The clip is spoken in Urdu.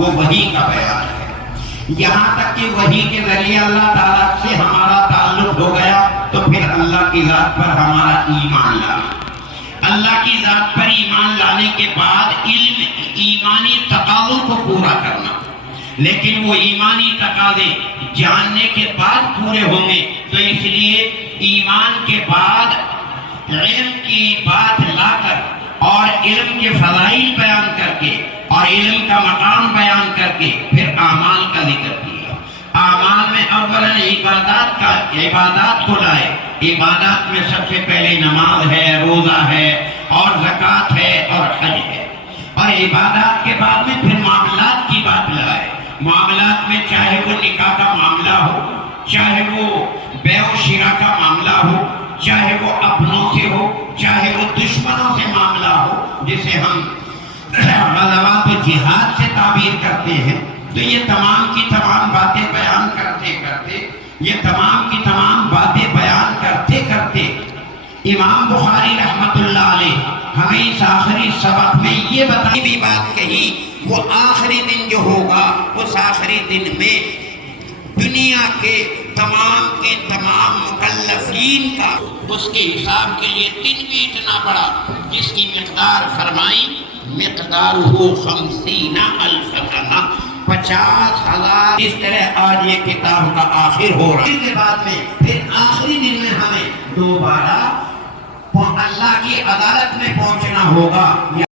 وہ وحی کا بیان ہے۔ یہاں تک کہ وحی کے ذریعے اللہ تعالیٰ سے ہمارا تعلق ہو گیا تو پھر اللہ کی ذات پر ہمارا ایمان لانا، اللہ کی ذات پر ایمان لانے کے بعد علم ایمانی تقاضوں کو پورا کرنا، لیکن وہ ایمانی تقاضے جاننے کے بعد پورے ہوں گے، تو اس لیے ایمان کے بعد علم کی بات لا کر اور علم کے فضائل بیان کر کے اور علم کا مقام بیان کر کے پھر اعمال کا ذکر کیا۔ اعمال میں اولاً عبادات کو لائے۔ عبادات میں سب سے پہلے نماز ہے، روزہ ہے اور زکوٰۃ ہے اور حج ہے، اور عبادات کے بعد میں پھر معاملات کی بات لائے۔ معاملات میں چاہے وہ نکاح کا معاملہ ہو، چاہے وہ بیع و شراء کا معاملہ ہو، چاہے وہ اپنوں سے ہو، چاہے وہ دشمنوں سے معاملہ ہو، جسے ہم غزوات و جہاد سے تعبیر کرتے ہیں، تو یہ تمام کی تمام باتیں بیان کرتے کرتے امام بخاری رحمت اللہ علیہ ہمیں اس آخری سبق میں یہ بتائی بھی بات کہی، وہ آخری دن جو ہوگا اس آخری دن میں دنیا کے تمام مکلفین کا اس کے حساب کے لیے دن بھی اتنا بڑا جس کی مقدار فرمائی، مقدار ہو 50,000 سنہ، 50,000۔ اس طرح آج یہ کتاب کا آخر ہو رہا ہے، اس کے بعد میں پھر آخری دن میں ہمیں دوبارہ اللہ کی عدالت میں پہنچنا ہوگا۔